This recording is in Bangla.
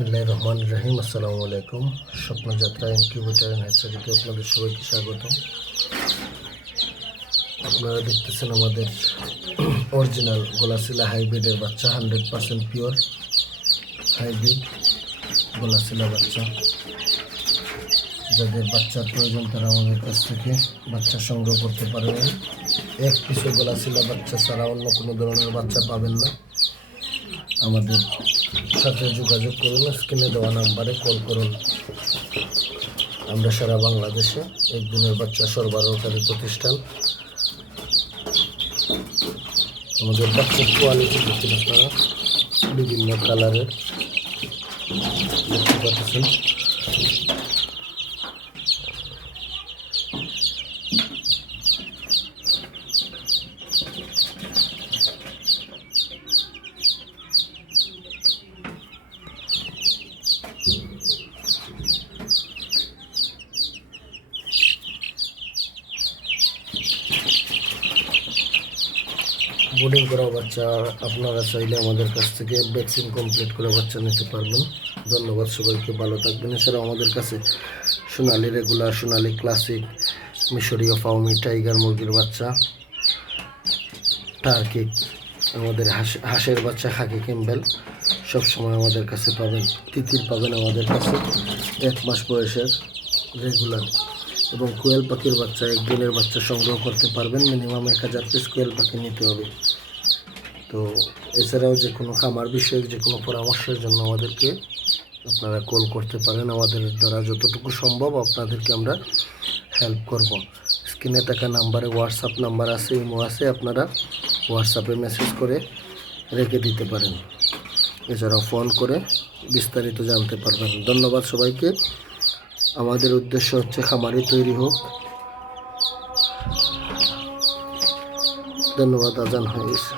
বিসমিল্লাহ রহমান রহিম। আসসালামু আলাইকুম স্বপ্নযাত্রা ইনকিউবেটার অ্যান্ড হ্যাচারিতে আপনাদের সবাইকে স্বাগত আপনারা দেখতেছেন আমাদের অরিজিনাল গোলাশিলা হাইব্রিডের বাচ্চা, হান্ড্রেড পার্সেন্ট পিওর হাইব্রিড গোলাশিলা বাচ্চা। যাদের বাচ্চার প্রয়োজন তারা আমাদের কাছ থেকে বাচ্চা সংগ্রহ করতে পারবেন। এক পিছু গোলাশিলা বাচ্চা ছাড়া অন্য কোনো ধরনের বাচ্চা পাবেন না। আমাদের সাথে যোগাযোগ করুন, স্ক্রিনে দেওয়া নাম্বারে কল করুন। আমরা সারা বাংলাদেশে একদিনের বাচ্চা সরবরাহকারী প্রতিষ্ঠান। আমাদের বাচ্চার কোয়ালিটি দেখুন আপনারা। বিভিন্ন কালারের দেখতে পাচ্ছেন। বোর্ডিং করা বাচ্চা, আপনারা চাইলে আমাদের কাছ থেকে ভ্যাকসিন কমপ্লিট করে বাচ্চা নিতে পারবেন। ধন্যবাদ সবাইকে, ভালো থাকবেন। এছাড়াও আমাদের কাছে সোনালি রেগুলার সোনালি ক্লাসিক মিশরীয় ফাউমি টাইগার মুরগির বাচ্চা টার্কি আমাদের হাঁস, হাঁসের বাচ্চা খাকি সব সময় আমাদের কাছে পাবেন, তিতির পাবেন আমাদের কাছে। এক মাস বয়সের রেগুলার এবং কোয়েল পাখির বাচ্চা একদিনের বাচ্চা সংগ্রহ করতে পারবেন। মিনিমাম এক হাজার পিস কোয়েল পাখি নিতে হবে। তো এছাড়াও যে কোনো খামার বিষয়ক, যে কোনো পরামর্শের জন্য আমাদেরকে আপনারা কল করতে পারেন। আমাদের দ্বারা যতটুকু সম্ভব আপনাদেরকে আমরা হেল্প করব। স্ক্রিনে থাকা নাম্বারে হোয়াটসঅ্যাপ নাম্বার আছে ইমো আছে, আপনারা হোয়াটসঅ্যাপে মেসেজ করে রেখে দিতে পারেন। এছাড়াও ফোন করে বিস্তারিত জানতে পারবেন। ধন্যবাদ সবাইকে। আমাদের উদ্দেশ্য হচ্ছে খামারি তৈরি হোক। ধন্যবাদ আজান হয়ে গেছে।